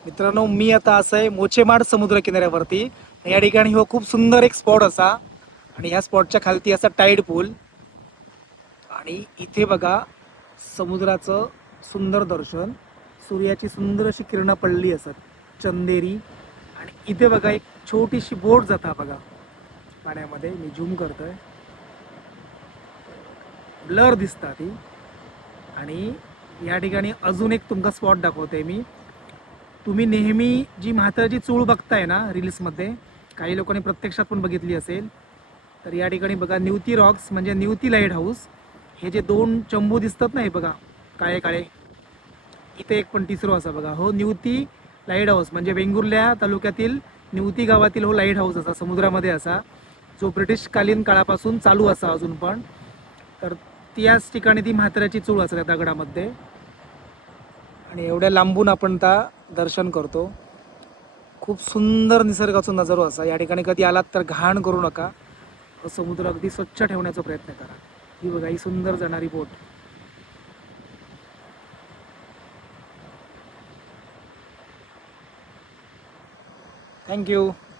मित्रांनो, मी आता असं आहे मोचेमाड समुद्र किनाऱ्यावरती. या ठिकाणी हो खूप सुंदर एक स्पॉट असा, आणि ह्या स्पॉटच्या खालती असा टाईड पूल, आणि इथे बघा समुद्राचं सुंदर दर्शन, सूर्याची सुंदर अशी किरणं पडली असत चंदेरी. आणि इथे बघा एक छोटीशी बोट जाता बघा पाण्यामध्ये. मी झूम करतोय, ब्लर दिसता ती. आणि या ठिकाणी अजून एक तुमका स्पॉट दाखवते मी. तुम्ही नेहमी जी म्हातारीची चूळ बघताय ना रील्समध्ये, काही लोकांनी प्रत्यक्षात पण बघितली असेल, तर या ठिकाणी बघा निवती रॉक्स म्हणजे निवती लाईट हाऊस. हे जे दोन चंबू दिसतात ना, हे बघा काळे काळे, इथे एक पण तिसरं असा बघा, हो निवती लाईट हाऊस म्हणजे वेंगुर्ल्या तालुक्यातील निवती गावातील हो लाईट हाऊस असा समुद्रामध्ये असा, जो ब्रिटिशकालीन काळापासून चालू असा अजून पण. तर त्याच ठिकाणी ती म्हाताऱ्याची चूळ असते त्या दगडामध्ये. आणि एवढ्या लांबून आपण त्या दर्शन करतो. खूप सुंदर निसर्गाचा नजारा असा. या ठिकाणी कधी आलात तर घाण करू नका, समुद्र अगदी स्वच्छ ठेवण्याचा प्रयत्न करा. ही बघा ही सुंदर जाणारी बोट. थँक्यू.